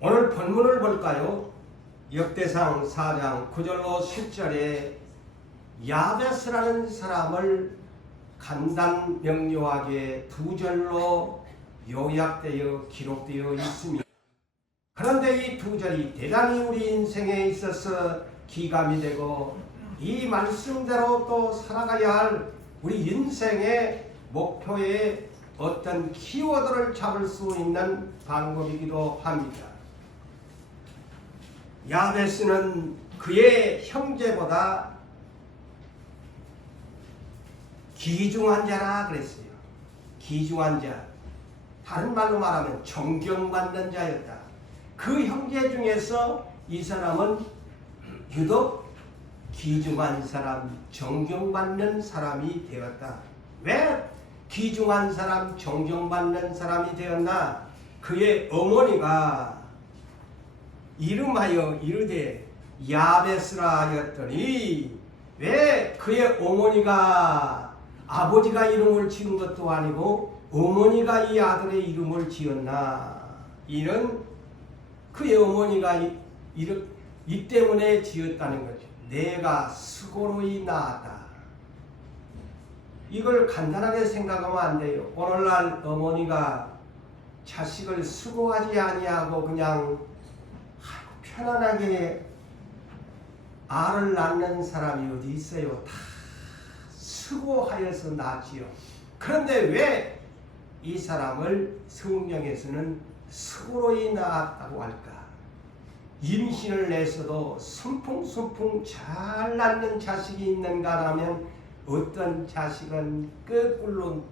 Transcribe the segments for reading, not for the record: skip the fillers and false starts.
오늘 본문을 볼까요? 역대상 4장 9절로 10절에 야베스라는 사람을 간단 명료하게 두 절로 요약되어 기록되어 있습니다. 그런데 이 두 절이 대단히 우리 인생에 있어서 기감이 되고 이 말씀대로 또 살아가야 할 우리 인생의 목표에 어떤 키워드를 잡을 수 있는 방법이기도 합니다. 야베스는 그의 형제보다 귀중한 자라 그랬어요. 귀중한 자. 다른 말로 말하면 존경받는 자였다. 그 형제 중에서 이 사람은 유독 귀중한 사람, 존경받는 사람이 되었다. 왜 귀중한 사람, 존경받는 사람이 되었나? 그의 어머니가 이름하여 이르되 야베스라 하였더니, 왜 그의 어머니가 아버지가 이름을 지은 것도 아니고 어머니가 이 아들의 이름을 지었나? 이는 그의 어머니가 이 때문에 지었다는 거죠. 내가 수고로이 낳았다. 이걸 간단하게 생각하면 안 돼요. 오늘날 어머니가 자식을 수고하지 아니하고 그냥 편안하게 알을 낳는 사람이 어디 있어요? 다 수고하여서 낳지요. 그런데 왜 이 사람을 성경에서는 수고로이 낳았다고 할까? 임신을 내서도 순풍순풍 잘 낳는 자식이 있는가 하면 어떤 자식은 거꾸로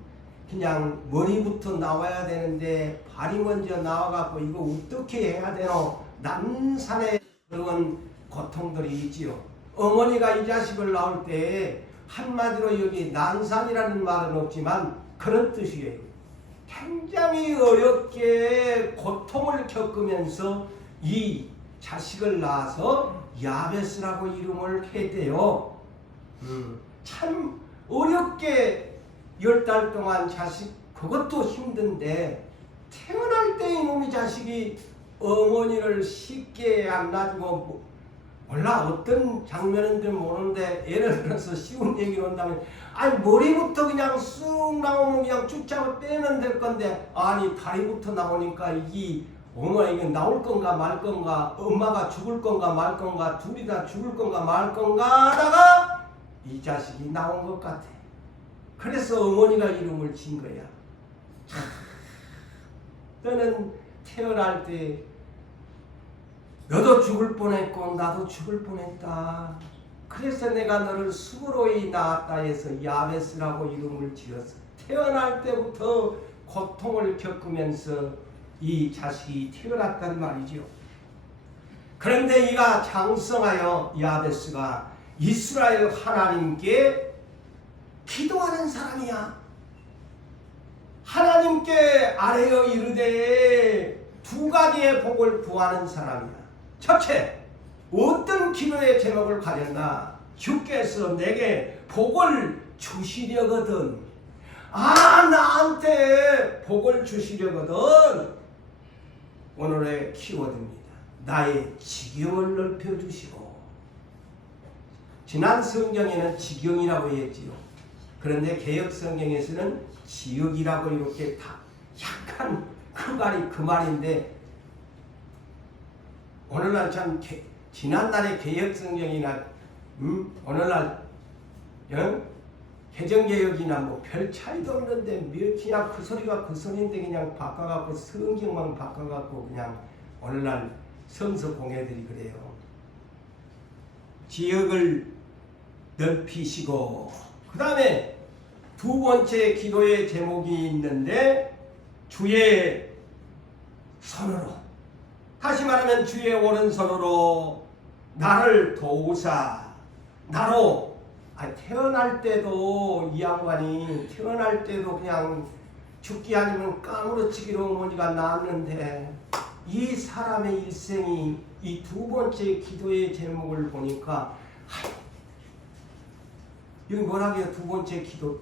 그냥 머리부터 나와야 되는데 발이 먼저 나와갖고 이거 어떻게 해야 되노? 난산에 그런 고통들이 있지요. 어머니가 이 자식을 낳을 때 한마디로 여기 난산이라는 말은 없지만 그런 뜻이에요. 굉장히 어렵게 고통을 겪으면서 이 자식을 낳아서 야베스라고 이름을 했대요. 참 어렵게 10달 동안 자식, 그것도 힘든데 태어날 때 이놈의 자식이 어머니를 쉽게 안 놔주고, 몰라 어떤 장면인지 모르는데 예를 들어서 쉬운 얘기를 한다면, 아니 머리부터 그냥 쑥 나오면 그냥 쭉 잡아 빼면 될 건데, 아니 다리부터 나오니까 이게 어머니가 나올 건가 말 건가, 엄마가 죽을 건가 말 건가, 둘이 다 죽을 건가 말 건가 하다가 이 자식이 나온 것 같아. 그래서 어머니가 이름을 지은 거야. 너는 태어날 때 너도 죽을 뻔했고 나도 죽을 뻔했다. 그래서 내가 너를 수고로이 낳았다 해서 야베스라고 이름을 지었어. 태어날 때부터 고통을 겪으면서 이 자식이 태어났단 말이죠. 그런데 이가 장성하여 야베스가 이스라엘 하나님께 기도하는 사람이야. 하나님께 아뢰어 이르되 두 가지의 복을 구하는 사람이야. 첫째, 어떤 기도의 제목을 가졌나? 주께서 내게 복을 주시려거든. 나한테 복을 주시려거든. 오늘의 키워드입니다. 나의 지경을 넓혀주시고. 지난 성경에는 지경이라고 했지요. 그런데 개역 성경에서는 지역이라고 이렇게 다 약간 그 말인데, 오늘날 참 지난날의 개역 성경이나 오늘날 개정개혁이나 뭐 별 차이도 없는데 그냥 그 소리가 그 소리인데 그냥 바꿔갖고 성경만 바꿔갖고 그냥 오늘날 성서공회들이 그래요. 지역을 넓히시고, 그 다음에 두 번째 기도의 제목이 있는데 주의 손으로, 다시 말하면 주의 오른손으로 나를 도우사. 나로 태어날 때도 이 양반이 태어날 때도 그냥 죽기 아니면 까무러치기로 어머니가 낳았는데, 이 사람의 일생이 이 두 번째 기도의 제목을 보니까 여기 뭐라고요? 두 번째 기도,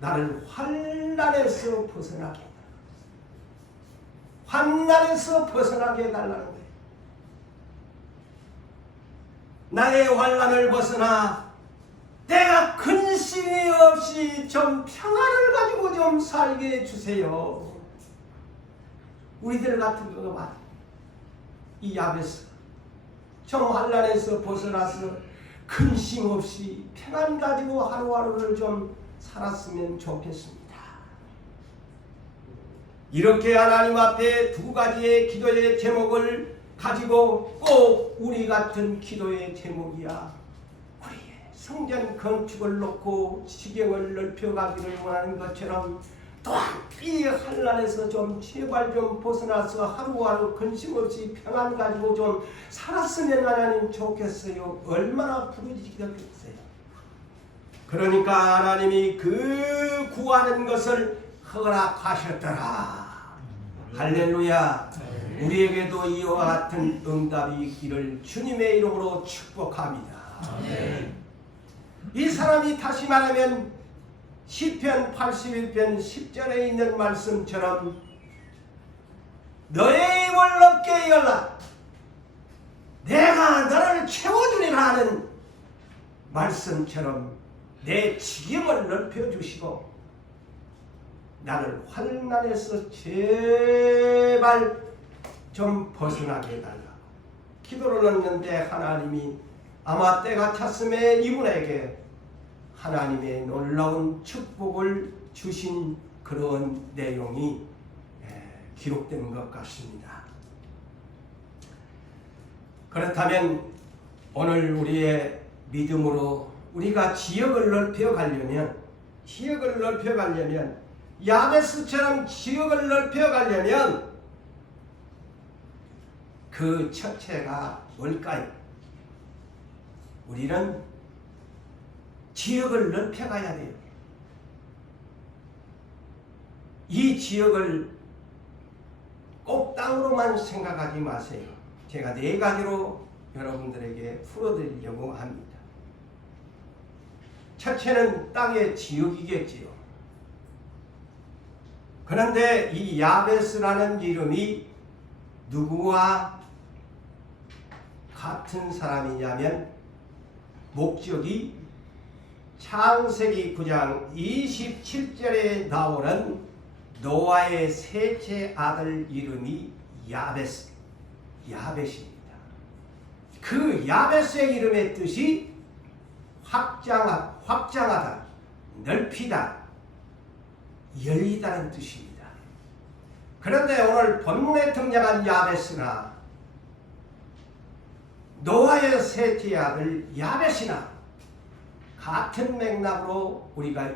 나를 환난에서 벗어나게. 환난에서 벗어나게 해달라는 거예요. 나의 환난을 벗어나 내가 근심이 없이 좀 평안을 가지고 좀 살게 해주세요. 우리들 같은 경우가 말이에요. 이 야베스 좀 환난에서 벗어나서 근심 없이 평안 가지고 하루하루를 좀 살았으면 좋겠습니다. 이렇게 하나님 앞에 두 가지의 기도의 제목을 가지고 꼭 우리 같은 기도의 제목이야. 우리의 성전 건축을 놓고 지경을 넓혀가기를 원하는 것처럼 또한 이 환난에서 좀 제발 좀 벗어나서 하루하루 근심 없이 평안 가지고 좀 살았으면 하나님 좋겠어요. 얼마나 부르짖겠어요. 그러니까 하나님이 그 구하는 것을 허락하셨더라. 할렐루야. 우리에게도 이와 같은 응답이 있기를 주님의 이름으로 축복합니다. 이 사람이 다시 말하면 시편 81편 10절에 있는 말씀처럼 너의 입을 넓게 열라 내가 너를 채워주리라 하는 말씀처럼 내 지경을 넓혀주시고 나를 환난에서 제발 좀 벗어나게 해달라고 기도를 넣는데 하나님이 아마 때가 찼음에 이분에게 하나님의 놀라운 축복을 주신 그런 내용이 기록된 것 같습니다. 그렇다면 오늘 우리의 믿음으로 우리가 지역을 넓혀가려면 야베스처럼 지역을 넓혀가려면 그 첫째가 뭘까요? 우리는 지역을 넓혀가야 돼요. 이 지역을 꼭 땅으로만 생각하지 마세요. 제가 4가지로 여러분들에게 풀어드리려고 합니다. 첫째는 땅의 지역이겠지요. 그런데 이 야베스라는 이름이 누구와 같은 사람이냐면 목적이 창세기 9장 27절에 나오는 노아의 셋째 아들 이름이 야벳입니다. 그 야벳의 이름의 뜻이 확장하다, 넓히다, 열리다는 뜻입니다. 그런데 오늘 본문에 등장한 야벳이나 노아의 셋째 아들 야벳이나 같은 맥락으로 우리가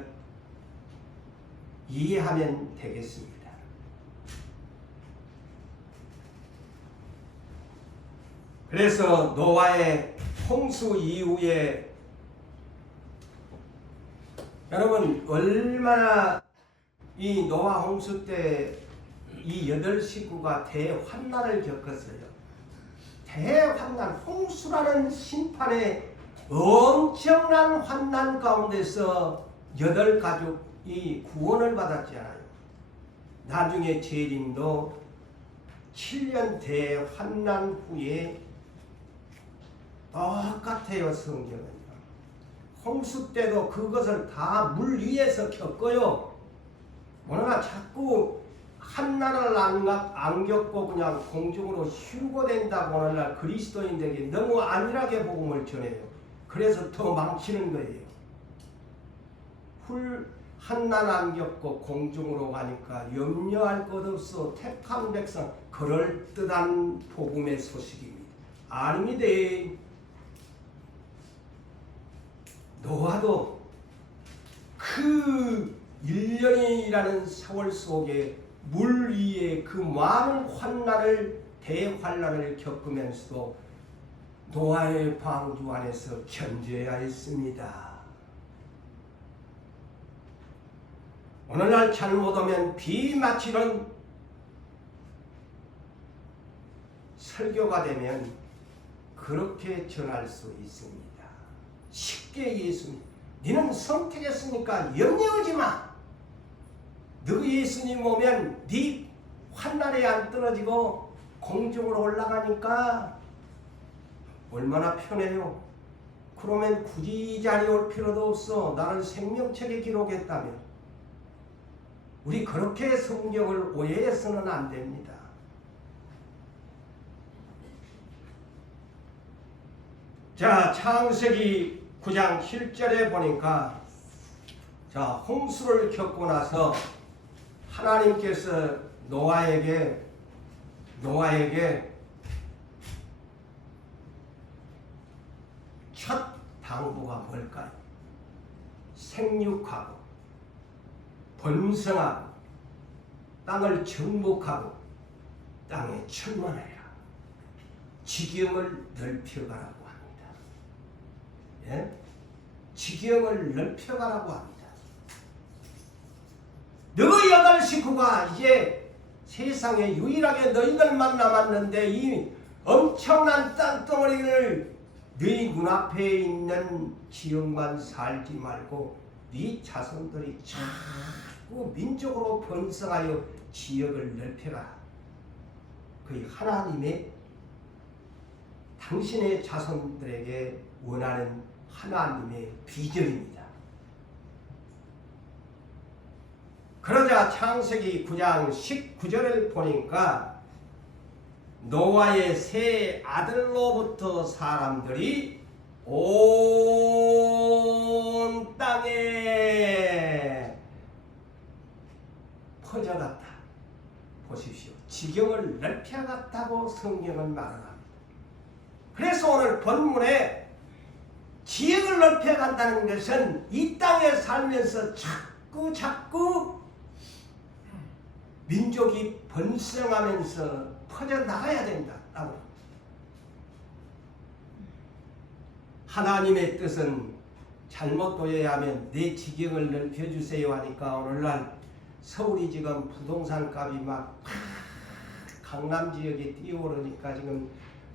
이해하면 되겠습니다. 그래서 노아의 홍수 이후에 여러분 얼마나 이 노아 홍수 때 이 8식구가 대환난을 겪었어요. 대환난, 홍수라는 심판의 엄청난 환난 가운데서 8가족이 구원을 받았잖아요. 나중에 재림도 7년 대환난 후에 똑같아요. 성경은요. 홍수 때도 그것을 다 물 위에서 겪어요. 뭐나 자꾸 한나라를 안 겪고 그냥 공중으로 휴거된다고 오늘날 그리스도인들에게 너무 안일하게 복음을 전해요. 그래서 더 망치는 거예요. 한난 안 겪고 공중으로 가니까 염려할 것 없어 택한 백성, 그럴듯한 복음의 소식입니다. 아닙니다. 노아도 그 1년이라는 세월 속에 물 위에 그 많은 대환난을 겪으면서도 노아의 방주 안에서 견뎌야 했습니다. 오늘날 잘못하면 비마치는 설교가 되면 그렇게 전할 수 있습니다. 쉽게 예수님, 너는 선택했으니까 염려하지 마. 너 예수님 오면 네 한날에 안 떨어지고 공중으로 올라가니까 얼마나 편해요. 그러면 굳이 이 자리에 올 필요도 없어. 나를 생명책에 기록했다며. 우리 그렇게 성경을 오해해서는 안 됩니다. 자, 창세기 9장 7절에 보니까 자, 홍수를 겪고 나서 하나님께서 노아에게 첫 당부가 뭘까요? 생육하고 번성하고 땅을 정복하고 땅에 충만하라. 지경을 넓혀가라고 합니다. 예? 지경을 넓혀가라고 합니다. 너희 8 식구가 이제 세상에 유일하게 너희들만 남았는데 이 엄청난 땅덩어리를 너희 눈앞에 있는 지역만 살지 말고 네 자손들이 자꾸 민족으로 번성하여 지역을 넓혀가라. 그 하나님의 당신의 자손들에게 원하는 하나님의 비전입니다. 그러자 창세기 9장 19절을 보니까 노아의 세 아들로부터 사람들이 온 땅에 퍼져갔다. 보십시오. 지경을 넓혀갔다고 성경은 말합니다. 그래서 오늘 본문에 지역을 넓혀간다는 것은 이 땅에 살면서 자꾸 민족이 번성하면서 퍼져나가야 된다고. 하나님의 뜻은 잘못 도해하면 내 지경을 넓혀주세요 하니까 오늘날 서울이 지금 부동산 값이 막 강남 지역에 뛰어오르니까 지금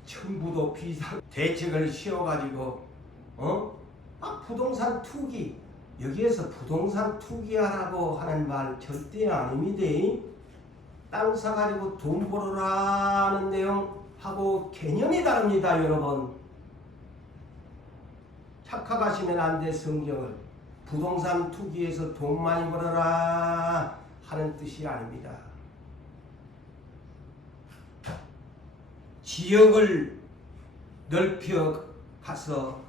전부도 비상 대책을 씌워가지고 막 부동산 투기, 여기에서 부동산 투기하라고 하는 말 절대 아닙니다. 땅 사가지고 돈 벌어라는 내용하고 개념이 다릅니다. 여러분 착각하시면 안 돼. 성경을 부동산 투기에서 돈 많이 벌어라 하는 뜻이 아닙니다. 지역을 넓혀 가서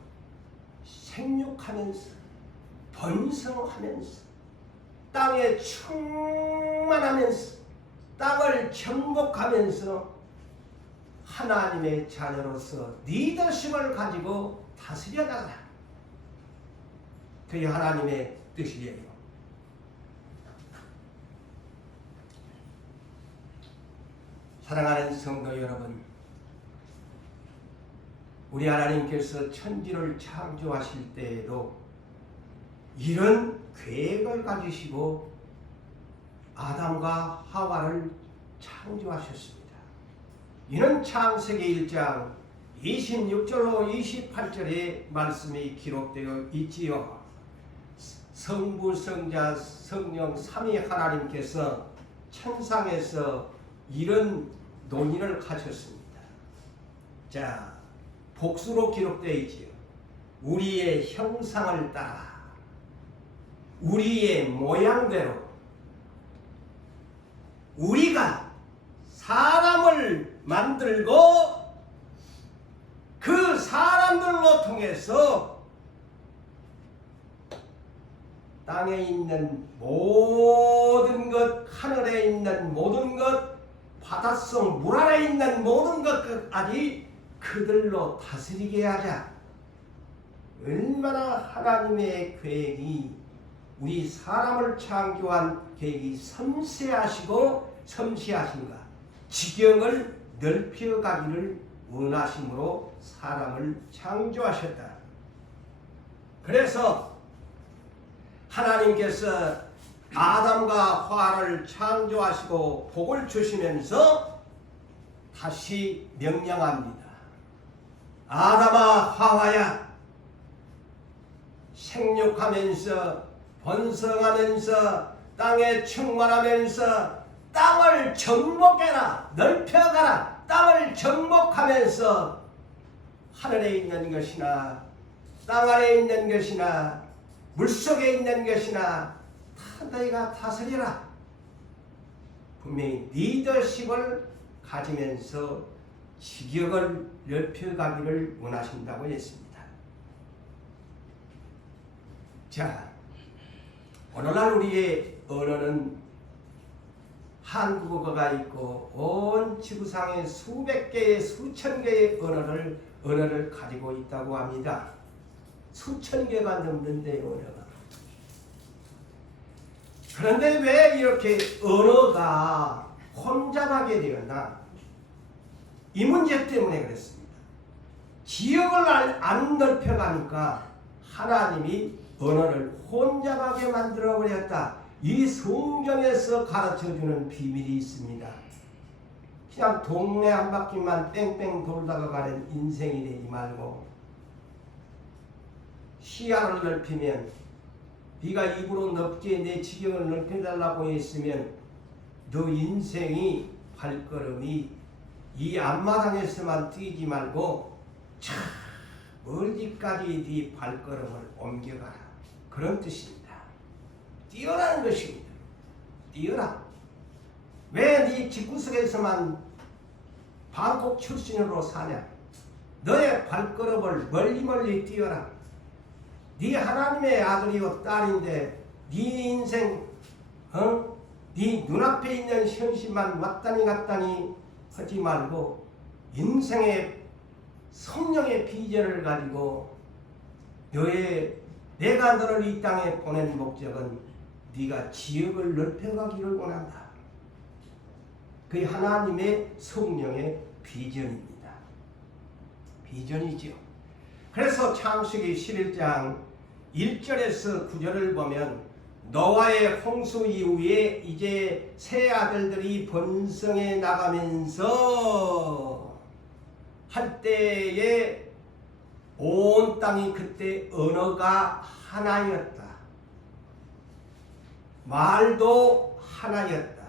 생육하면서 번성하면서 땅에 충만하면서 땅을 정복하면서 하나님의 자녀로서 리더십을 가지고 다스려 나가라. 그게 하나님의 뜻이에요. 사랑하는 성도 여러분, 우리 하나님께서 천지를 창조하실 때에도 이런 계획을 가지시고 아담과 하와를 창조하셨습니다. 이는 창세기 1장 26절로 28절의 말씀이 기록되어 있지요. 성부, 성자, 성령 삼위 하나님께서 천상에서 이런 논의를 하셨습니다. 자, 복수로 기록되어 있지요. 우리의 형상을 따라 우리의 모양대로 우리가 사람을 만들고 그 사람들로 통해서 땅에 있는 모든 것, 하늘에 있는 모든 것, 바닷속 물 아래 있는 모든 것까지 그들로 다스리게 하자. 얼마나 하나님의 계획이, 우리 사람을 창조한 계획이 섬세하시고 섬시하신가. 지경을 넓혀가기를 원하심으로 사람을 창조하셨다. 그래서 하나님께서 아담과 하와를 창조하시고 복을 주시면서 다시 명령합니다. 아담아, 하와야, 생육하면서 번성하면서 땅에 충만하면서 땅을 정복해라. 넓혀가라. 땅을 정복하면서 하늘에 있는 것이나 땅 아래에 있는 것이나 물속에 있는 것이나 다 너희가 다스리라. 분명히 리더십을 가지면서 지격을 넓혀가기를 원하신다고 했습니다. 자, 오늘날 우리의 언어는 한국어가 있고 온 지구상에 수백 개의 수천 개의 언어를 가지고 있다고 합니다. 수천 개가 넘는데요, 언어가. 그런데 왜 이렇게 언어가 혼잡하게 되었나? 이 문제 때문에 그랬습니다. 지역을 안 넓혀가니까 하나님이 언어를 혼잡하게 만들어버렸다. 이 성경에서 가르쳐주는 비밀이 있습니다. 그냥 동네 한 바퀴만 뺑뺑 돌다가 가는 인생이 되지 말고 시야를 넓히면, 네가 입으로 넓게 내 지경을 넓혀달라고 했으면 너 인생이 발걸음이 이 앞마당에서만 뛰지 말고 참 멀리까지 네 발걸음을 옮겨가라. 그런 뜻입니다. 뛰어라는 것입니다. 뛰어라. 왜 네 집구석에서만 방콕 출신으로 사냐? 너의 발걸음을 멀리 뛰어라. 네 하나님의 아들이요 딸인데 네 인생 네 눈앞에 있는 현실만 왔다니 갔다니 하지 말고 인생의 성령의 비전을 가지고 내가 너를 이 땅에 보낸 목적은 네가 지역을 넓혀가기를 원한다. 그게 하나님의 성령의 비전입니다. 비전이죠. 그래서 창세기 11장 1절에서 9절을 보면 노아의 홍수 이후에 이제 새 아들들이 번성해 나가면서 한때에 온 땅이 그때 언어가 하나였다. 말도 하나였다.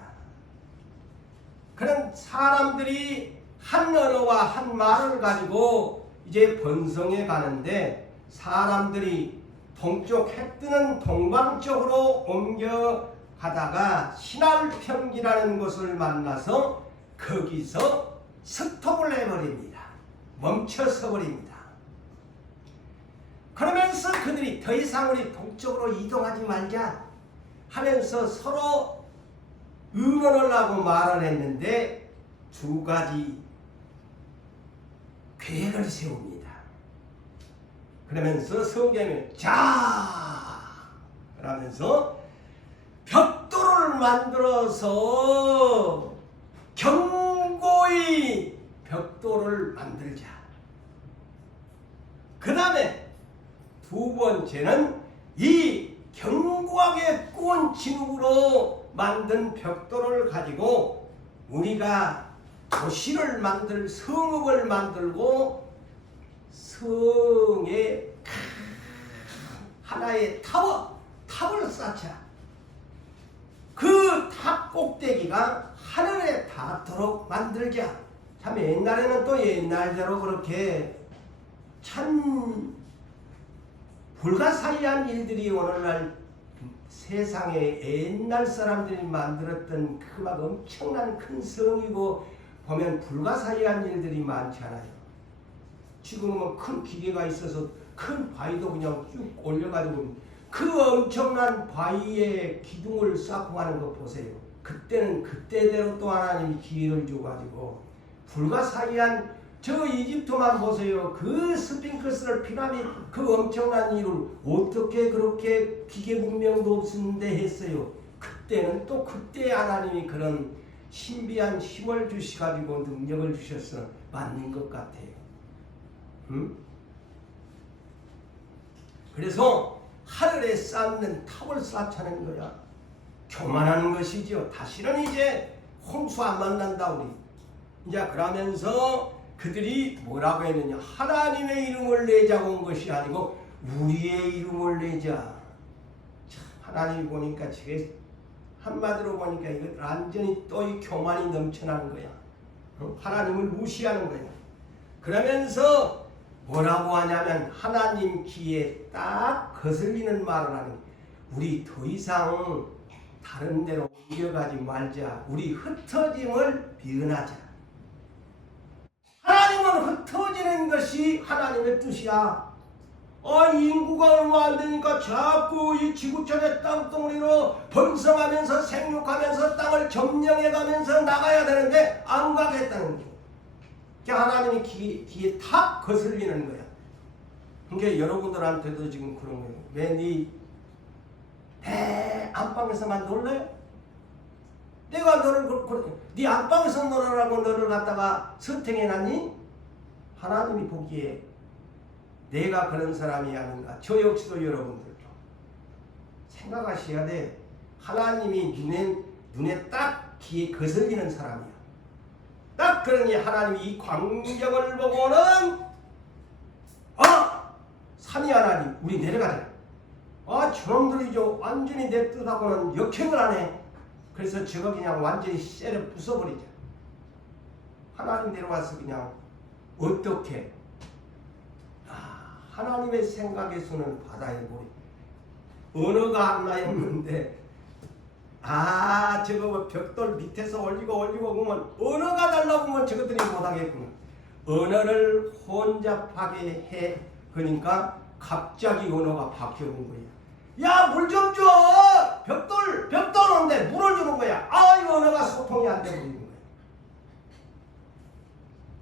그런 사람들이 한 언어와 한 말을 가지고 이제 번성해 가는데 사람들이 동쪽 해 뜨는 동방 쪽으로 옮겨가다가 신할평지라는 곳을 만나서 거기서 스톱을 해버립니다. 멈춰서 버립니다. 그러면서 그들이 더 이상 우리 동쪽으로 이동하지 말자 하면서 서로 의논을 하고 말을 했는데 두 가지 계획을 세웁니다. 그러면서 성경에 자! 그러면서 벽돌을 만들어서 견고히 벽돌을 만들자. 그 다음에 두 번째는 이 견고하게 구운 진흙으로 만든 벽돌을 가지고 우리가 도시를 성읍을 만들고 성에 하나의 탑을 쌓자. 그 탑 꼭대기가 하늘에 닿도록 만들자. 참 옛날에는 또 옛날대로 그렇게 참 불가사의한 일들이 오늘날 세상에 옛날 사람들이 만들었던 그 막 엄청난 큰 성이고 보면 불가사의한 일들이 많잖아요. 지금은 큰 기계가 있어서 큰 바위도 그냥 쭉 올려가지고 그 엄청난 바위에 기둥을 쌓고 하는 거 보세요. 그때는 그때대로 또 하나님이 기회를 줘가지고 불가사의한 저 이집트만 보세요. 그 스핑크스를 피라미드 그 엄청난 일을 어떻게 그렇게 기계 문명도 없었는데 했어요. 그때는 또 그때 하나님이 그런 신비한 힘을 주시가지고 능력을 주셔서 맞는 것 같아요. 응? 그래서 하늘에 쌓는 탑을 쌓자는 거야. 교만하는 것이죠. 다시는 이제 홍수 안 만난다 우리. 이제 그러면서 그들이 뭐라고 했느냐. 하나님의 이름을 내자고 온 것이 아니고 우리의 이름을 내자. 참 하나님이 보니까 저게 한마디로 보니까 이거 완전히 또 이 교만이 넘쳐나는 거야. 하나님을 무시하는 거야. 그러면서 뭐라고 하냐면 하나님 귀에 딱 거슬리는 말을 하는 거야. 우리 더 이상 다른 데로 옮겨가지 말자. 우리 흩어짐을 면하자. 하나님은 흩어지는 것이 하나님의 뜻이야. 인구가 얼마 안 되니까 자꾸 이 지구촌의 땅덩어리로 번성하면서 생육하면서 땅을 점령해가면서 나가야 되는데 안 가겠다는 거야. 하나님이 귀에 탁 거슬리는 거야. 그러니까 여러분들한테도 지금 그런 거예요. 왜 네 안방에서만 놀래? 내가 너를 네 안방에서 놀으라고 너를 갖다가 선택해놨니? 하나님이 보기에 내가 그런 사람이 아닌가. 저 역시도 여러분들도 생각하셔야 돼. 하나님이 눈에 딱 귀에 거슬리는 사람이야. 딱 그러니 하나님이 이 광경을 보고는 삼위 하나님 우리 내려가자. 저놈들이 완전히 내 뜻하고는 역행을 하네. 그래서 저거 그냥 완전히 쎄려 부숴버리자. 하나님 내려와서 그냥 어떻게 하나님의 생각에서는 바다에 보리 언어가 하나였는데 저거 뭐 벽돌 밑에서 올리고 그러면 언어가 달라고 하면 저것들이 못하겠구나. 언어를 혼잡하게 해 그러니까 갑자기 언어가 바뀌어온 거야. 야, 물 좀 줘! 벽돌 오는데 물을 주는 거야. 이 언어가 소통이 안 되고 있는 거야.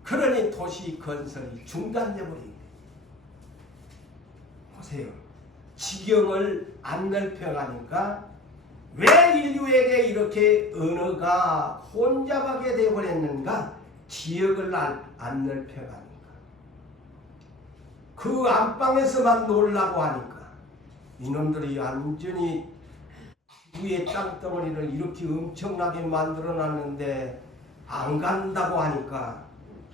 그러니 도시 건설이 중단돼 버린 거야. 보세요. 지경을 안 넓혀가니까 왜 인류에게 이렇게 언어가 혼잡하게 되어버렸는가? 지역을 안 넓혀가니까. 그 안방에서만 놀라고 하니까 이놈들이 완전히 위에 땅덩어리를 이렇게 엄청나게 만들어놨는데 안 간다고 하니까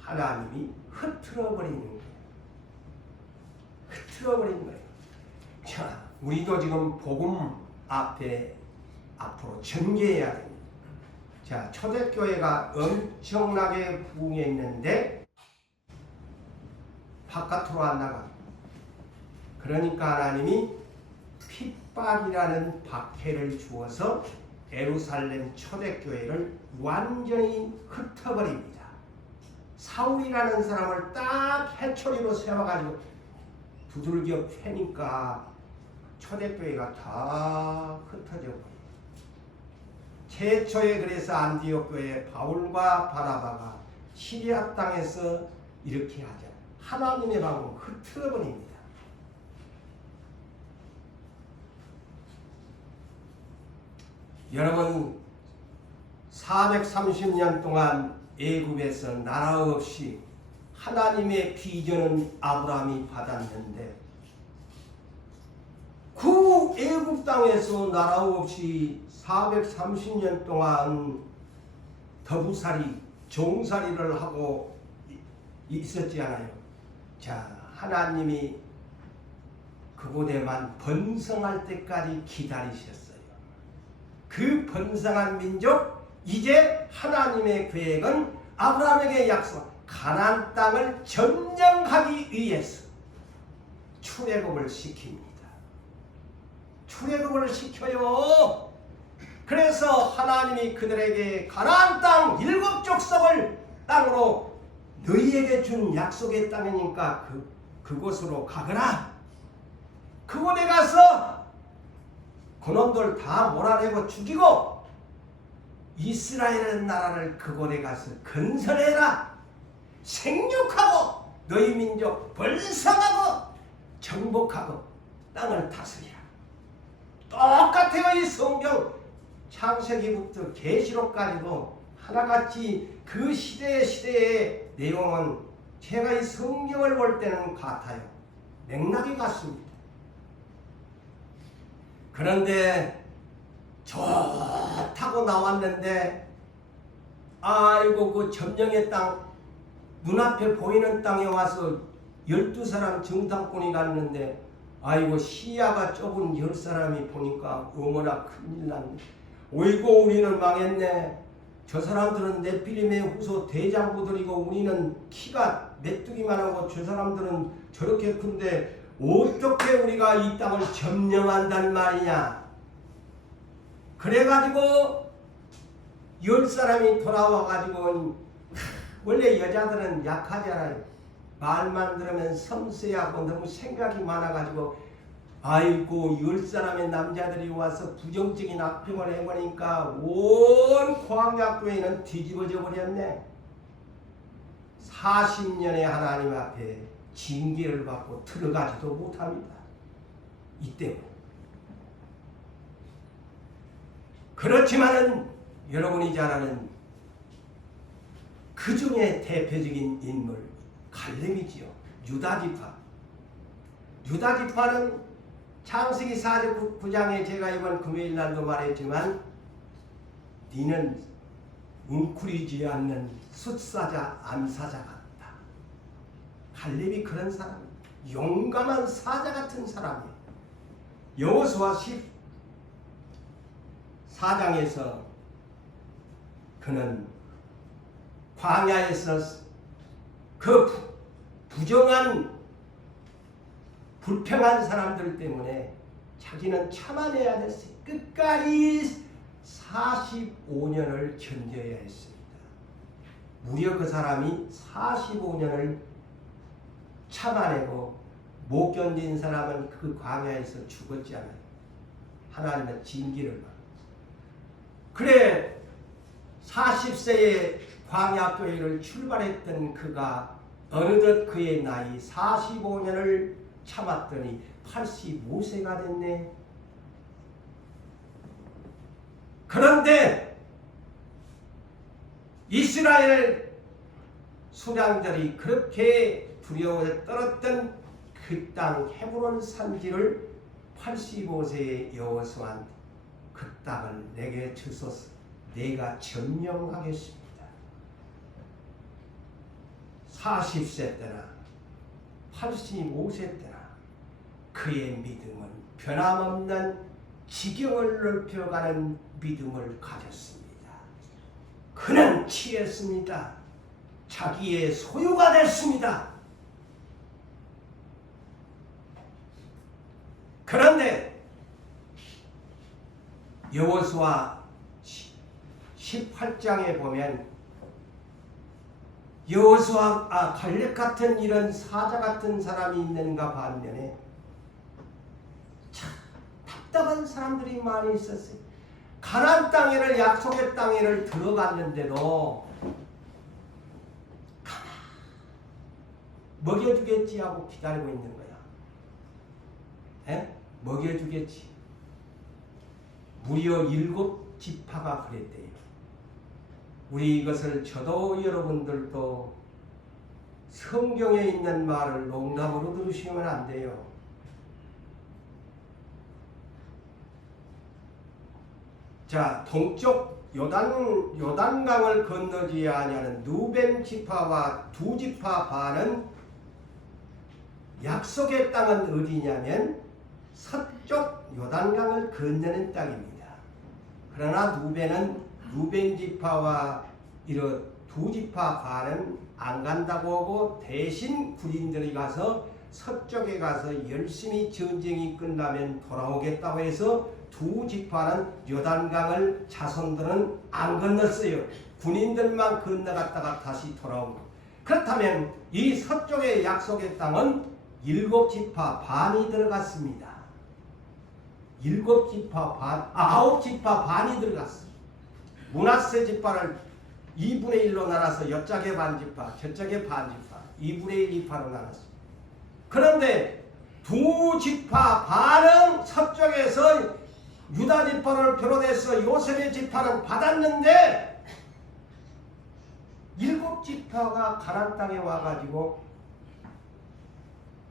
하나님이 흐트러버리는 거예요. 흐트러버린 거예요. 자, 우리도 지금 복음 앞으로 전개해야 됩니다. 자, 초대교회가 엄청나게 부흥했는데 바깥으로 안 나가. 그러니까 하나님이 핍박이라는 박해를 주어서 예루살렘 초대교회를 완전히 흩어버립니다. 사울이라는 사람을 딱 해초리로 세워가지고 두들겨 패니까 초대교회가 다 흩어져 버려요. 최초에 그래서 안디옥 교회 바울과 바나바가 시리아 땅에서 이렇게 하죠. 하나님의 방법 흩어버립니다. 여러분 430년 동안 애굽에서 나라 없이 하나님의 비전은 아브라함이 받았는데 그 애굽 땅에서 나라 없이 430년 동안 더부살이 종살이를 하고 있었지 않아요. 자, 하나님이 그곳에만 번성할 때까지 기다리셨어요. 그 번성한 민족, 이제 하나님의 계획은 아브라함에게 약속 가나안 땅을 점령하기 위해서 출애굽을 시킵니다. 출애굽을 시켜요. 그래서 하나님이 그들에게 가나안 땅 7족속을 땅으로 너희에게 준 약속의 땅이니까 그곳으로 가거라. 그곳에 가서 그놈들 다 몰아내고 죽이고 이스라엘 나라를 그곳에 가서 건설해라. 생육하고 너희 민족 번성하고 정복하고 땅을 다스리라. 똑같아요. 이 성경 창세기부터 계시록까지도 하나같이 그 시대의 내용은 제가 이 성경을 볼 때는 같아요. 맥락이 같습니다. 그런데 좋다고 나왔는데 아이고 그 점령의 땅 눈앞에 보이는 땅에 와서 12사람 정탐꾼이 갔는데 아이고 시야가 좁은 10사람이 보니까 어머나 큰일 났네. 어이고 우리는 망했네. 저 사람들은 네피림의 후손 대장부들이고 우리는 키가 메뚜기만 하고 저 사람들은 저렇게 큰데 어떻게 우리가 이 땅을 점령한단 말이냐. 그래가지고 10사람이 돌아와가지고 원래 여자들은 약하잖아요. 말만 들으면 섬세하고 너무 생각이 많아가지고 아이고 10사람의 남자들이 와서 부정적인 악평을 해보니까 온 광야교회는 뒤집어져 버렸네. 40년의 하나님 앞에 징계를 받고 들어가지도 못합니다. 이 때문에. 그렇지만은 여러분이 잘 아는 그 중에 대표적인 인물 갈렙이지요. 유다지파. 유다지파는 창세기 49장에 제가 이번 금요일 날도 말했지만 니는 웅크리지 않는 숫사자 암사자 같다. 갈렙이 그런 사람, 용감한 사자 같은 사람이에요. 여호수아 14장에서 그는 광야에서 그 부정한 불평한 사람들 때문에 자기는 참아내야 됐어요. 끝까지 45년을 견뎌야 했습니다. 무려 그 사람이 45년을 참아내고 못 견딘 사람은 그 광야에서 죽었지 않아요. 하나님의 징계를 받고. 그래 40세에 광야교회를 출발했던 그가 어느덧 그의 나이 45년을 참았더니 85세가 됐네. 그런데 이스라엘 수량들이 그렇게 두려워해 떨었던 그 땅 헤브론 산지를 85세의 여호수아한테 그 땅을 내게 주소서. 내가 점령하겠습니다. 40세 때나 85세 때나 그의 믿음은 변함없는 지경을 넓혀가는 믿음을 가졌습니다. 그는 취했습니다. 자기의 소유가 됐습니다. 그런데 여호수아 18장에 보면 여호수아 갈렙 같은 이런 사자 같은 사람이 있는가 반면에 참 답답한 사람들이 많이 있었어요. 가나안 땅에를 약속의 땅에를 들어갔는데도 먹여주겠지 하고 기다리고 있는 거야. 에? 먹여주겠지. 무려 7지파가 그랬대요. 우리 이것을 저도 여러분들도 성경에 있는 말을 농담으로 들으시면 안 돼요. 자, 동쪽 요단강을 건너지 아니하는 누벤 지파와 두 지파 반은 약속의 땅은 어디냐면 서쪽 요단강을 건너는 땅입니다. 그러나 누벤 지파와 이런 두 지파 반은 안 간다고 하고 대신 군인들이 가서 서쪽에 가서 열심히 전쟁이 끝나면 돌아오겠다고 해서 두 지파는 요단강을 자손들은 안 건넜어요. 군인들만 건너갔다가 다시 다시 돌아온 것. 그렇다면 이 서쪽의 약속의 땅은 7지파 반이 들어갔습니다. 7지파 반, 9지파 반이 들어갔어요. 므낫세 지파를 2분의 1로 나눠서 옆짝에 반지파, 저짝에 반지파, 2분의 1 지파로 나눴어요. 그런데 두 지파 반은 서쪽에서 유다 지파를 비롯해서 요셉의 지파는 받았는데 7지파가 가나안 땅에 와가지고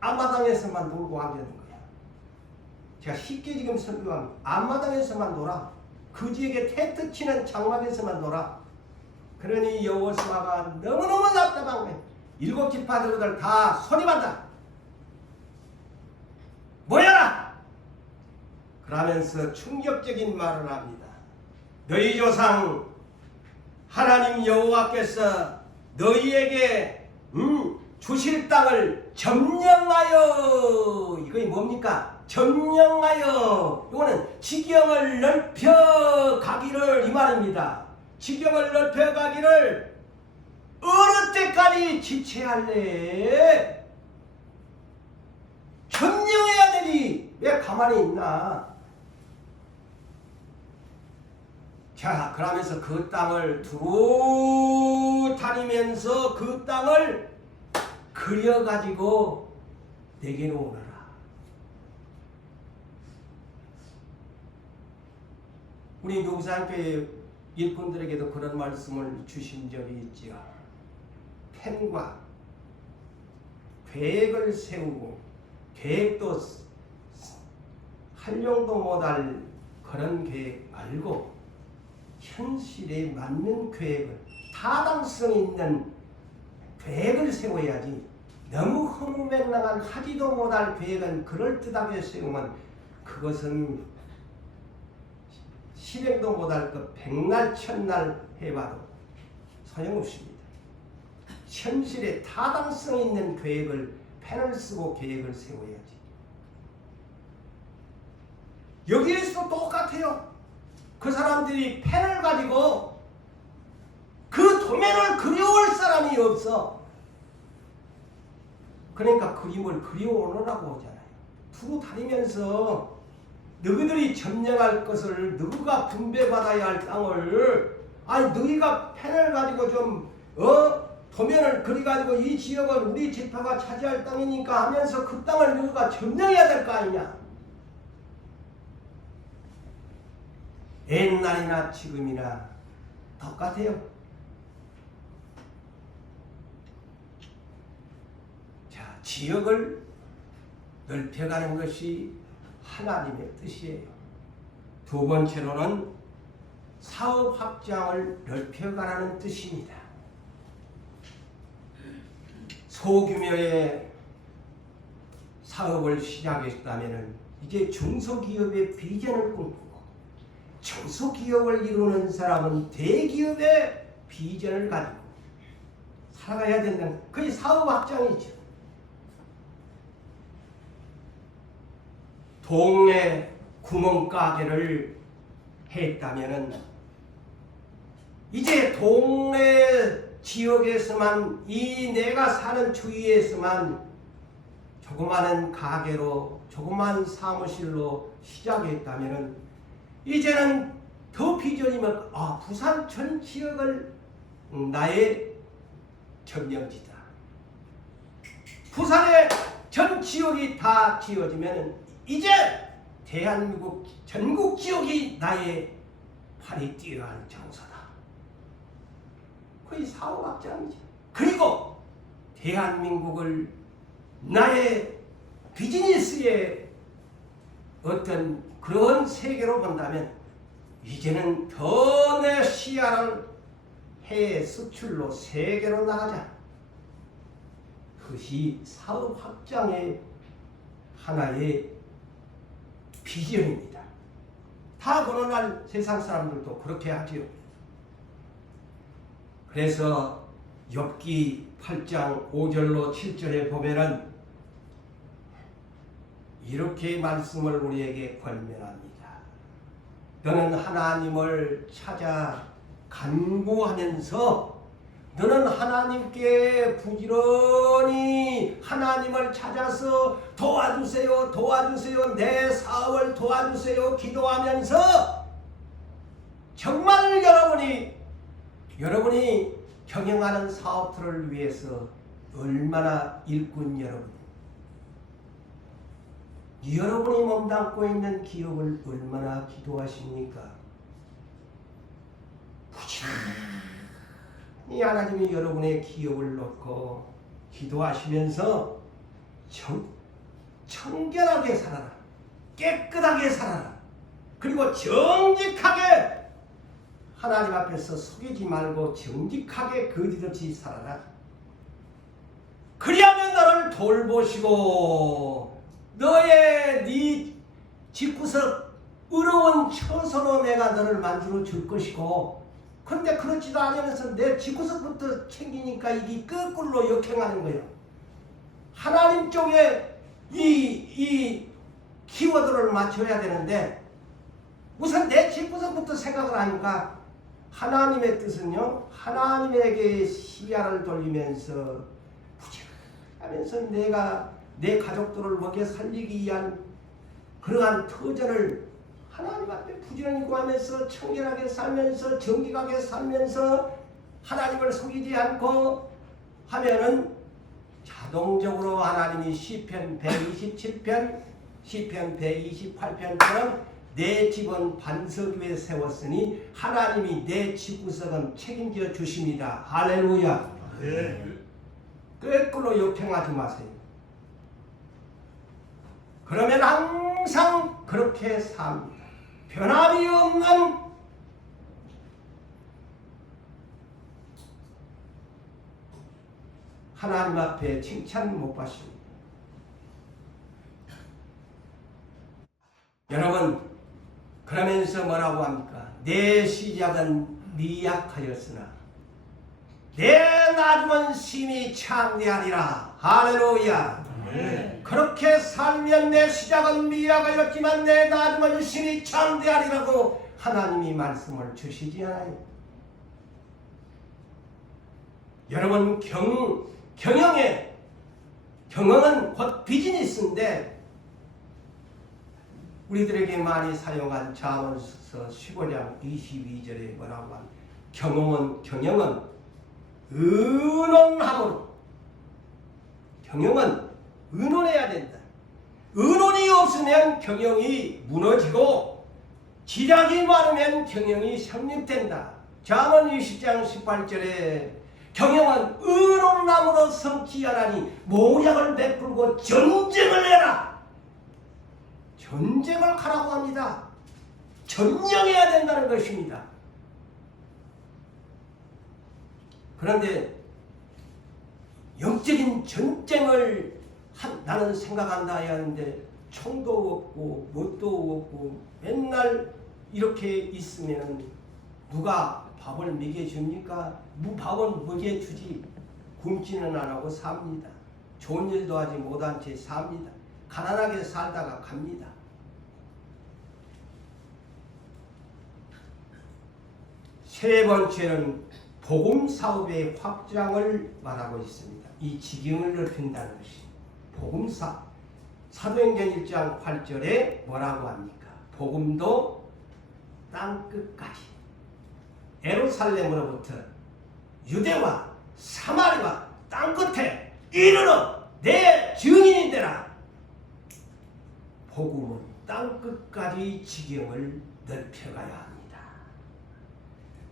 앞마당에서만 놀고 앉는 거야. 제가 쉽게 지금 설교하면 앞마당에서만 놀아. 그지에게 텐트 치는 장막에서만 놀아. 그러니 여호수아가 너무너무 답답한 거예요. 7지파들을 다 소리반다. 모여라! 그러면서 충격적인 말을 합니다. 너희 조상 하나님 여호와께서 너희에게 주실 땅을 점령하여, 이거 뭡니까? 점령하여. 이거는 지경을 넓혀 가기를 이 말입니다. 지경을 넓혀 가기를 어느 때까지 지체할래? 점령해야 되니 왜 가만히 있나? 자, 그러면서 그 땅을 두루 다니면서 그 땅을 그려가지고 내게로 오너라. 우리 노사교회 일꾼들에게도 그런 말씀을 주신 적이 있지요. 펜과 계획을 세우고, 계획도 활용도 못할 그런 계획 말고 현실에 맞는 계획을, 타당성 있는 계획을 세워야지. 너무 허무맹랑한 하지도 못할 계획은 그럴듯하게 세우면 그것은 실행도 못할 것 백날 천날 해봐도 소용없습니다. 현실에 타당성 있는 계획을, 펜을 쓰고 계획을 세워야지. 여기에서도 똑같아요. 그 사람들이 펜을 가지고 그 도면을 그려올 사람이 없어. 그러니까 그림을 그려오느라고 하잖아요. 두루 다니면서 너희들이 점령할 것을, 너희가 분배받아야 할 땅을, 아니 너희가 펜을 가지고 좀 도면을 그려가지고 이 지역은 우리 지파가 차지할 땅이니까 하면서 그 땅을 너희가 점령해야 될 거 아니냐. 옛날이나 지금이나 똑같아요. 자, 지역을 넓혀가는 것이 하나님의 뜻이에요. 두 번째로는 사업 확장을 넓혀가라는 뜻입니다. 소규모의 사업을 시작했다면 이제 중소기업의 비전을 꿈꾸고, 중소기업을 이루는 사람은 대기업의 비전을 가지고 살아가야 된다는, 그게 사업 확장이죠. 동네 구멍가게를 했다면은 이제 동네 지역에서만, 이 내가 사는 주위에서만 조그마한 가게로, 조그만 사무실로 시작했다면은 이제는 더 비전이면, 아, 부산 전 지역을 나의 점령지다. 부산의 전 지역이 다 지어지면 이제 대한민국 전국 지역이 나의 팔이 뛰어야 할 장소다. 그게 사업 확장이죠. 그리고 대한민국을 나의 비즈니스의 어떤 그런 세계로 본다면 이제는 더 내 시야를 해외 수출로 세계로 나가자. 그것이 사업 확장의 하나의 비전입니다. 다 오늘날 세상 사람들도 그렇게 하지요. 그래서 욥기 8장 5절로 7절에 보면은 이렇게 말씀을 우리에게 권면합니다. 너는 하나님을 찾아 간구하면서, 너는 하나님께 부지런히 하나님을 찾아서 도와주세요, 도와주세요, 내 사업을 도와주세요 기도하면서 정말 여러분이 경영하는 사업들을 위해서 얼마나 일꾼 여러분이 몸담고 있는 기업을 얼마나 기도하십니까? 부지런히 하나님이 여러분의 기업을 놓고 기도하시면서 청결하게 살아라, 깨끗하게 살아라, 그리고 정직하게 하나님 앞에서 속이지 말고 정직하게 거짓없이 살아라. 그리하면 너를 돌보시고 네 집구석 의로운 처소로 내가 너를 만들어 줄 것이고, 근데 그렇지도 않으면서 내 집구석부터 챙기니까 이게 거꾸로 역행하는 거예요. 하나님 쪽에 이 키워드를 맞춰야 되는데 우선 내 집구석부터 생각을 하니까 하나님의 뜻은요, 하나님에게 시야를 돌리면서 부지런하면서 내가 내 가족들을 먹여 살리기 위한 그러한 터전을 하나님 앞에 부지런히 구하면서 청결하게 살면서 정직하게 살면서 하나님을 속이지 않고 하면은 자동적으로 하나님이 시편 127편, 시편 128편처럼 내 집은 반석 위에 세웠으니 하나님이 내 집구석은 책임져 주십니다. 할렐루야. 네. 거꾸로 역행하지 마세요. 그러면 항상 그렇게 삽니다. 변함이 없는 하나님 앞에 칭찬 못 받습니다. 여러분, 그러면서 뭐라고 합니까? 내 시작은 미약하였으나 내 나중은 심히 창대하리라. 할렐루야. 네. 그렇게 살면 내 시작은 미약하였지만 내 나중은 심히 창대하리라고 하나님이 말씀을 주시지 않아요. 여러분, 경영은 곧 비즈니스인데 우리들에게 많이 사용한 잠언서 15장 22절에 뭐라고 하면 경영은 의논함으로, 경영은 의논해야 된다. 의논이 없으면 경영이 무너지고 지략이 많으면 경영이 성립된다. 잠언 20장 18절에 경영은 의논함으로 성취하라니 모략을 베풀고 전쟁을 해라. 전쟁을 하라고 합니다. 전쟁해야 된다는 것입니다. 그런데 영적인 전쟁을 나는 생각한다 하는데 총도 없고 뭣도 없고 맨날 이렇게 있으면 누가 밥을 먹여줍니까? 밥은 먹여주지 굶지는 안 하고 삽니다. 좋은 일도 하지 못한 채 삽니다. 가난하게 살다가 갑니다. 세 번째는 복음 사업의 확장을 말하고 있습니다. 이 지경을 넓힌다는 것이 복음사. 사도행전 1장 8절에 뭐라고 합니까? 복음도 땅끝까지 예루살렘으로부터 유대와 사마리아 땅끝에 이르러 내 증인이 되라. 복음은 땅끝까지 지경을 넓혀가야 합니다.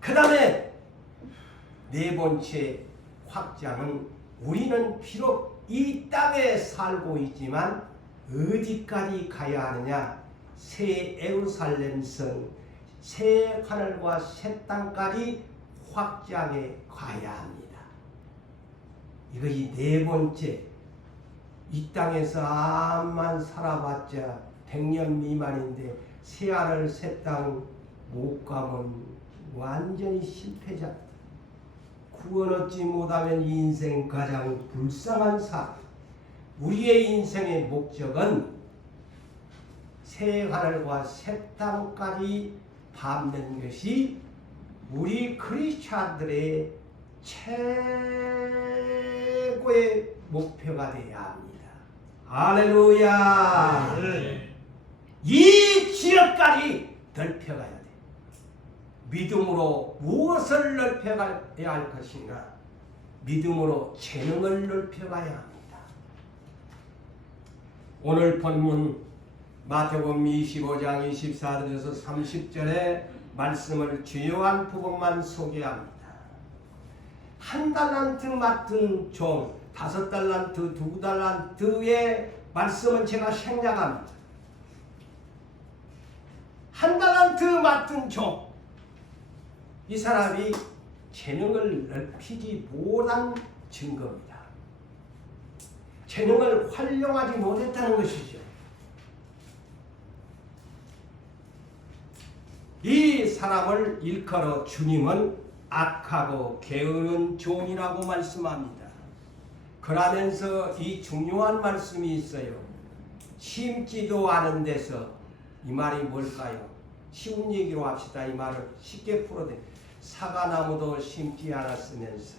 그 다음에 네 번째 확장은 우리는 비록 이 땅에 살고 있지만 어디까지 가야 하느냐? 새 예루살렘 성, 새 하늘과 새 땅까지 확장해 가야 합니다. 이것이 네 번째. 이 땅에서 암만 살아봤자 100년 미만인데 새 하늘 새 땅 못 가면 완전히 실패자. 구원 얻지 못하면 인생 가장 불쌍한 삶. 우리의 인생의 목적은 새 하늘과 새 땅까지 밟는 것이 우리 크리스찬들의 최고의 목표가 되어야 합니다. 할렐루야. 네. 이 지역까지 넓혀가야 돼. 믿음으로 무엇을 넓혀가야 할 것인가? 믿음으로 재능을 넓혀가야 합니다. 오늘 본문 마태복음 25장 24절에서 30절의 말씀을 주요한 부분만 소개합니다. 한 달란트 맡은 종, 5달란트, 2달란트의 말씀은 제가 생략합니다. 한 달란트 맡은 종, 이 사람이 재능을 넓히지 못한 증거입니다. 재능을 활용하지 못했다는 것이죠. 이 사람을 일컬어 주님은 악하고 게으른 종이라고 말씀합니다. 그러면서 이 중요한 말씀이 있어요. 심지도 않은 데서, 이 말이 뭘까요? 쉬운 얘기로 합시다. 이 말을 쉽게 풀어내. 사과나무도 심지 않았으면서,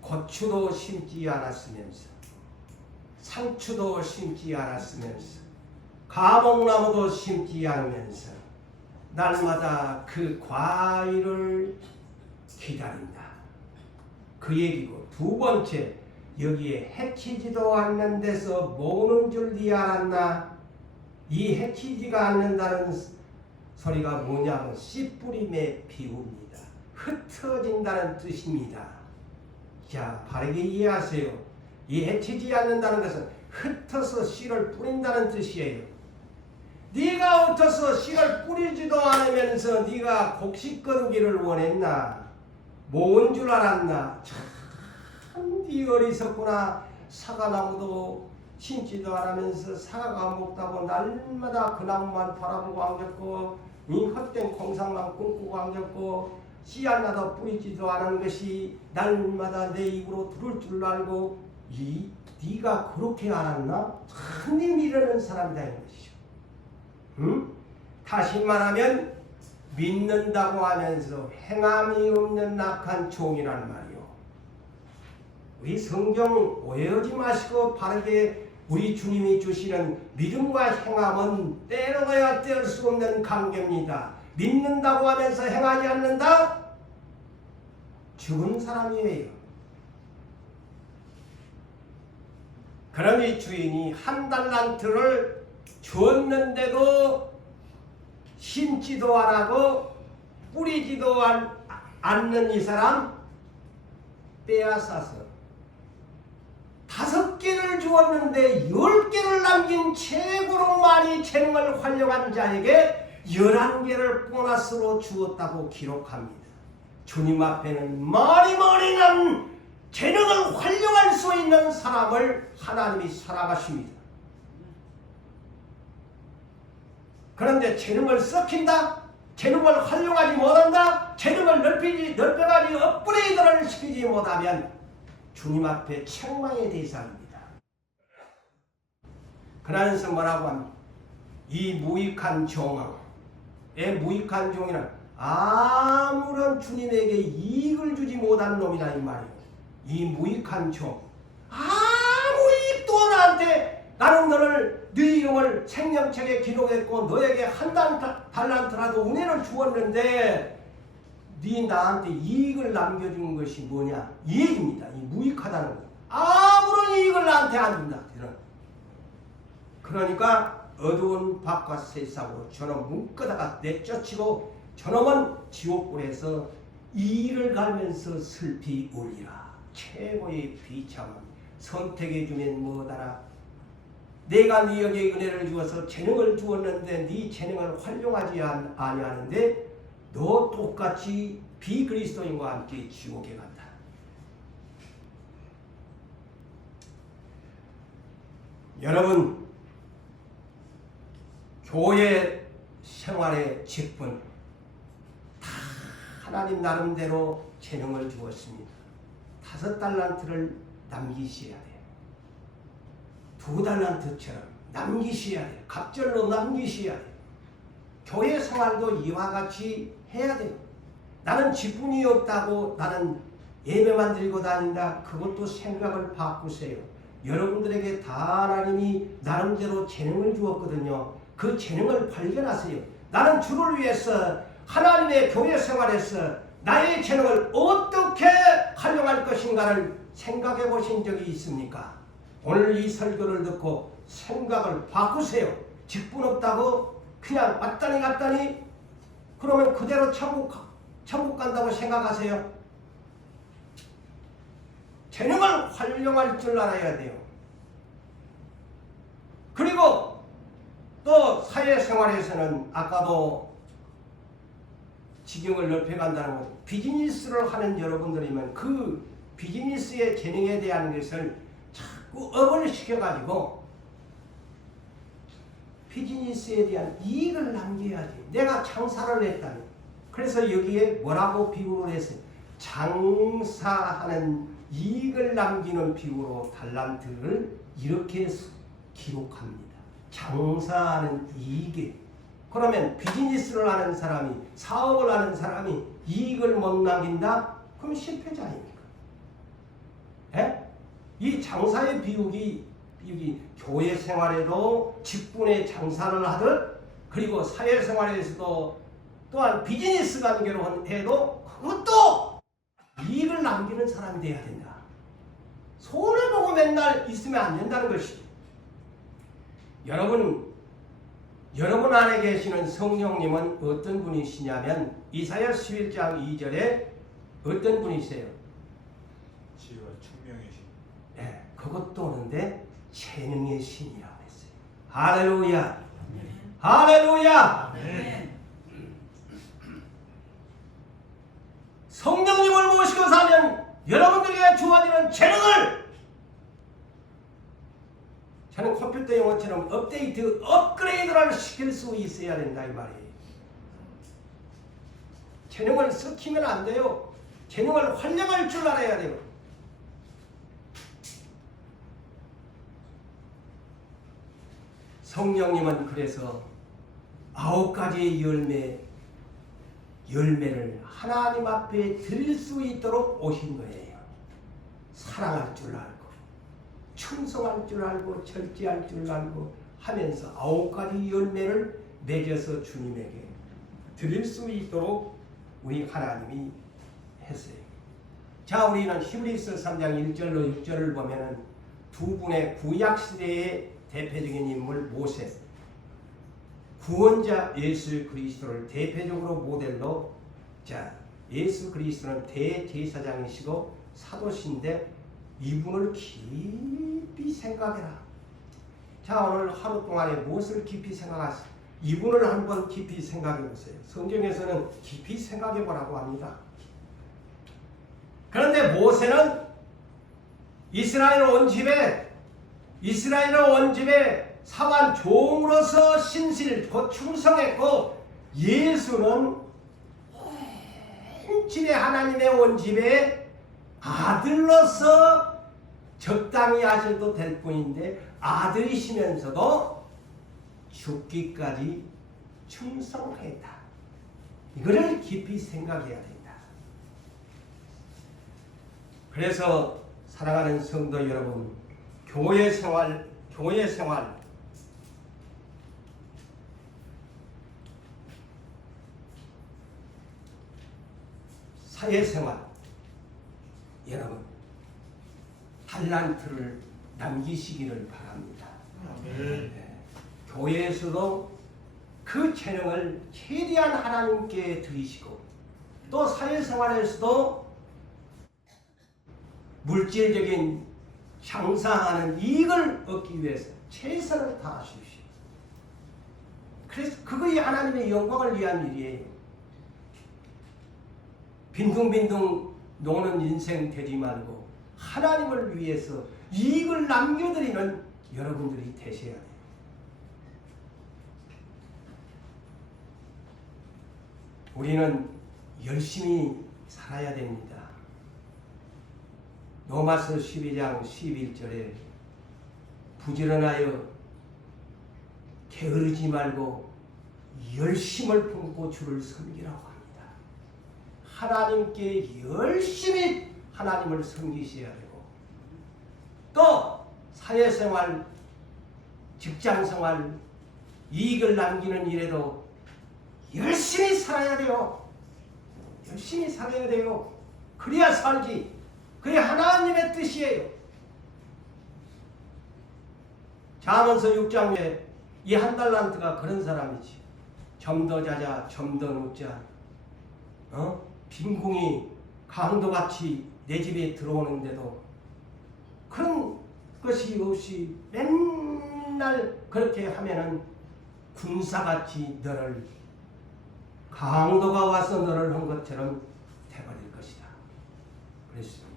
고추도 심지 않았으면서, 상추도 심지 않았으면서, 가목나무도 심지 않으면서 날마다 그 과일을 기다린다. 그 얘기고, 두 번째, 여기에 해치지도 않는 데서 모으는 줄 니 알았나? 이 해치지가 않는다는 소리가 뭐냐면 씨 뿌림에 비웁니다. 흩어진다는 뜻입니다. 자, 바르게 이해하세요. 이 해치지 않는다는 것은 흩어서 씨를 뿌린다는 뜻이에요. 네가 흩어서 씨를 뿌리지도 않으면서 네가 곡식거두기를 원했나? 모은 줄 알았나? 참 네 어리석구나. 사과나무도 심지도 않으면서 사과가 먹다고 날마다 그 나무만 바라보고 안겼고, 이 헛된 공상만 꿈꾸고 안겼고, 씨 하나도 뿌리지도 않은 것이 날마다 내 입으로 들을 줄 알고, 네가 그렇게 알았나? 참 이러는 사람이다 이 것이죠. 응? 다시 말하면 믿는다고 하면서 행함이 없는 악한 종이란 말이요. 우리 성경 오해하지 마시고 바르게 우리 주님이 주시는 믿음과 행함은 때려야 뗄 수 없는 관계입니다. 믿는다고 하면서 행하지 않는다? 죽은 사람이에요. 그러니 주인이 한 달란트를 주었는데도 심지도 안 하고 뿌리지도 않는 이 사람 빼앗아서 5개를 주었는데 10개를 남긴 최고로 많이 재능을 활용한 자에게 11개를 보너스로 주었다고 기록합니다. 주님 앞에는 많이 난 재능을 활용할 수 있는 사람을 하나님이 사랑하십니다. 그런데 재능을 썩힌다? 재능을 활용하지 못한다? 재능을 넓혀가지 업그레이드를 시키지 못하면 주님 앞에 책망의 대상입니다. 그러면서 뭐라고 합니까? 이 무익한 종의 무익한 종이란 아무런 주님에게 이익을 주지 못한 놈이다 이 말이에요. 이 무익한 종, 아무 이익도 나한테, 나는 너를 네 이름을 생명책에 기록했고 너에게 한 달란트라도 은혜를 주었는데 네 나한테 이익을 남겨준 것이 뭐냐? 이 얘기입니다. 이 무익하다는 것. 아무런 이익을 나한테 안 준다. 그러니까 어두운 바깥 세상으로 저놈 묶어다가 내쫓이고 저놈은 지옥불에서 이를 갈면서 슬피 울리라. 최고의 비참함. 선택해주면 뭐하라. 내가 네에게 은혜를 주어서 재능을 주었는데 네 재능을 활용하지 아니하는데 너 똑같이 비그리스도인과 함께 지옥에 간다. 여러분, 교회 생활의 직분 다 하나님 나름대로 재능을 주었습니다. 5달란트를 남기셔야 돼요. 2달란트처럼 남기셔야 돼요. 갑절로 남기셔야 돼요. 교회 생활도 이와 같이 해야 돼요. 나는 직분이 없다고 나는 예배만 들고 다닌다. 그것도 생각을 바꾸세요. 여러분들에게 다 하나님이 나름대로 재능을 주었거든요. 그 재능을 발견하세요. 나는 주를 위해서 하나님의 교회 생활에서 나의 재능을 어떻게 활용할 것인가를 생각해 보신 적이 있습니까? 오늘 이 설교를 듣고 생각을 바꾸세요. 직분 없다고 그냥 왔다니 갔다니 그러면 그대로 천국 간다고 생각하세요? 재능을 활용할 줄 알아야 돼요. 그리고 또 사회생활에서는 아까도 지경을 넓혀간다는 것, 비즈니스를 하는 여러분들이면 그 비즈니스의 재능에 대한 것을 자꾸 업을 시켜가지고 비즈니스에 대한 이익을 남겨야지. 내가 장사를 했다니. 그래서 여기에 뭐라고 비유를 했어요? 장사하는 이익을 남기는 비유로 달란트를 이렇게 기록합니다. 장사하는 이익에. 그러면 비즈니스를 하는 사람이, 사업을 하는 사람이 이익을 못 남긴다? 그럼 실패자 아닙니까? 예? 이 장사의 비유기 교회 생활에도 직분의 장사를 하듯, 그리고 사회생활에서도 또한 비즈니스 관계로 해도 그것도 이익을 남기는 사람이 돼야 된다. 손해보고 맨날 있으면 안 된다는 것이. 여러분 안에 계시는 성령님은 어떤 분이시냐면 이사야 11장 2절에 어떤 분이세요? 지혜와 총명의 신. 네, 그것도 오는데 재능의 신이라고 했어요. 할렐루야. 할렐루야. 성령님을 모시고 사면 여러분들에게 주어지는 재능을, 저는 컴퓨터 용어처럼 업데이트, 업그레이드를 시킬 수 있어야 된다 이 말이에요. 재능을 썩히면 안 돼요. 재능을 활용할 줄 알아야 돼요. 성령님은 그래서 9가지의 열매를 하나님 앞에 드릴 수 있도록 오신 거예요. 사랑할 줄 알고, 충성할 줄 알고, 절제할 줄 알고 하면서 9가지 열매를 맺어서 주님에게 드릴 수 있도록 우리 하나님이 했어요. 자, 우리는 히브리서 3장 1절로 6절을 보면은 두 분의 구약시대의 대표적인 인물 모세, 구원자 예수 그리스도를 대표적으로 모델로, 자, 예수 그리스도는 대제사장이시고 사도신데 이분을 깊이 생각해라. 자, 오늘 하루 동안에 무엇을 깊이 생각하세요? 이분을 한번 깊이 생각해 보세요. 성경에서는 깊이 생각해 보라고 합니다. 그런데 모세는 이스라엘 온 집에 사만 종으로서 신실고 충성했고, 예수는 온 집에, 하나님의 온 집에 아들로서 적당히 하셔도 될 뿐인데 아들이시면서도 죽기까지 충성했다. 이거를 깊이 생각해야 된다. 그래서 사랑하는 성도 여러분, 교회 생활, 사회생활, 여러분 달란트를 남기시기를 바랍니다. 네. 교회에서도 그 재능을 최대한 하나님께 드리시고, 또 사회생활에서도 물질적인 장사하는 이익을 얻기 위해서 최선을 다하십시오. 그래서 그것이 하나님의 영광을 위한 일이에요. 빈둥빈둥 노는 인생 되지 말고 하나님을 위해서 이익을 남겨드리는 여러분들이 되셔야 돼요. 우리는 열심히 살아야 됩니다. 로마서 12장 11절에 부지런하여 게으르지 말고 열심을 품고 주를 섬기라고 합니다. 하나님께 열심히 하나님을 섬기셔야 되고, 또 사회생활, 직장생활, 이익을 남기는 일에도 열심히 살아야 돼요. 열심히 살아야 돼요. 그래야 살지. 그게 하나님의 뜻이에요. 잠언서 6장에 이 한 달란트가 그런 사람이지. 점 더 자자, 점 더 놓자. 빈궁이 강도같이 내 집에 들어오는데도 그런 것이 없이 맨날 그렇게 하면은 군사같이 너를, 강도가 와서 너를 한 것처럼 돼버릴 것이다. 그랬습니다.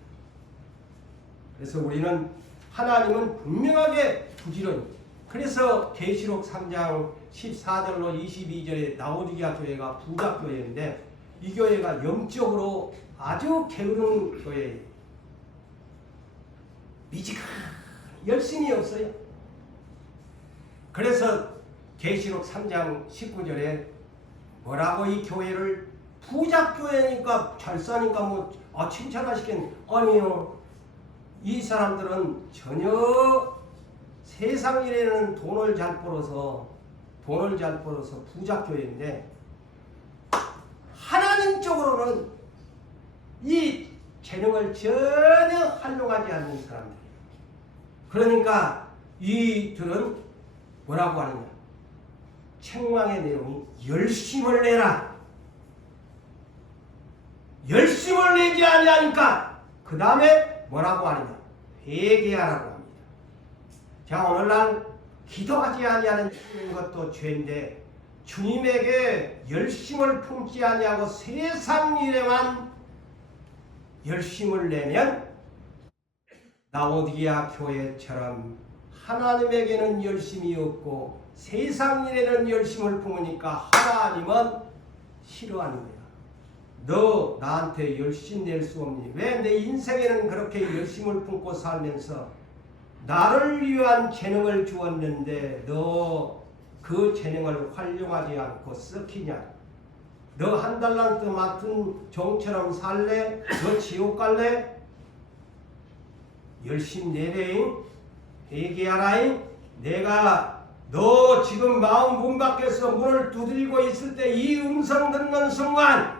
그래서 우리는, 하나님은 분명하게 부지런히 그래서 계시록 3장 14절로 22절에 라오디게아 교회가 부자교회인데 이 교회가 영적으로 아주 게으른 교회예요. 미지가 열심히 없어요. 그래서 계시록 3장 19절에 뭐라고 이 교회를 부자교회니까 잘 사니까 뭐 칭찬하시겠네. 아니요. 이 사람들은 전혀 세상 일에는 돈을 잘 벌어서 부자교회인데 하나님 쪽으로는 이 재능을 전혀 활용하지 않는 사람들. 그러니까 이들은 뭐라고 하느냐? 책망의 내용이 열심을 내라. 열심을 내지 아니하니까 그 다음에 뭐라고 하느냐? 회개하라고 합니다. 자, 오늘날 기도하지 아니하는 것도 죄인데 주님에게 열심을 품지 아니하고 세상 일에만 열심을 내면 라오디게아 교회처럼 하나님에게는 열심이 없고 세상 일에는 열심을 품으니까 하나님은 싫어하는 거야. 너 나한테 열심 낼 수 없니? 왜 내 인생에는 그렇게 열심을 품고 살면서 나를 위한 재능을 주었는데 너 그 재능을 활용하지 않고 썩히냐? 너 한 달란트 맡은 종처럼 살래? 너 지옥 갈래? 열심 내래잉? 회개하라잉? 내가 너 지금 마음 문 밖에서 문을 두드리고 있을 때 이 음성 듣는 순간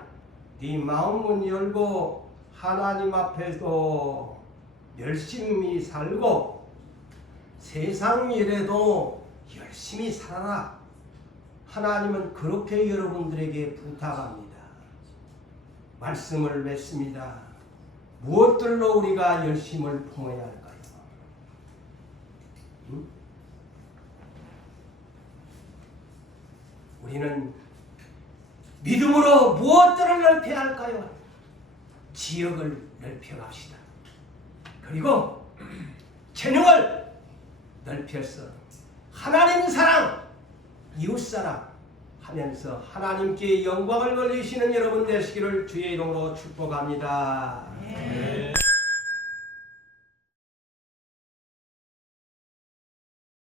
네 마음 문 열고 하나님 앞에도 열심히 살고 세상 일에도 열심히 살아라. 하나님은 그렇게 여러분들에게 부탁합니다. 말씀을 맺습니다. 무엇들로 우리가 열심을 품어야 할까요? 우리는 믿음으로 무엇들을 넓혀야 할까요? 지역을 넓혀갑시다. 그리고 재능을 넓혀서 하나님 사랑, 이웃 사랑 하면서 하나님께 영광을 돌리시는 여러분 되시기를 주의 이름으로 축복합니다. 네.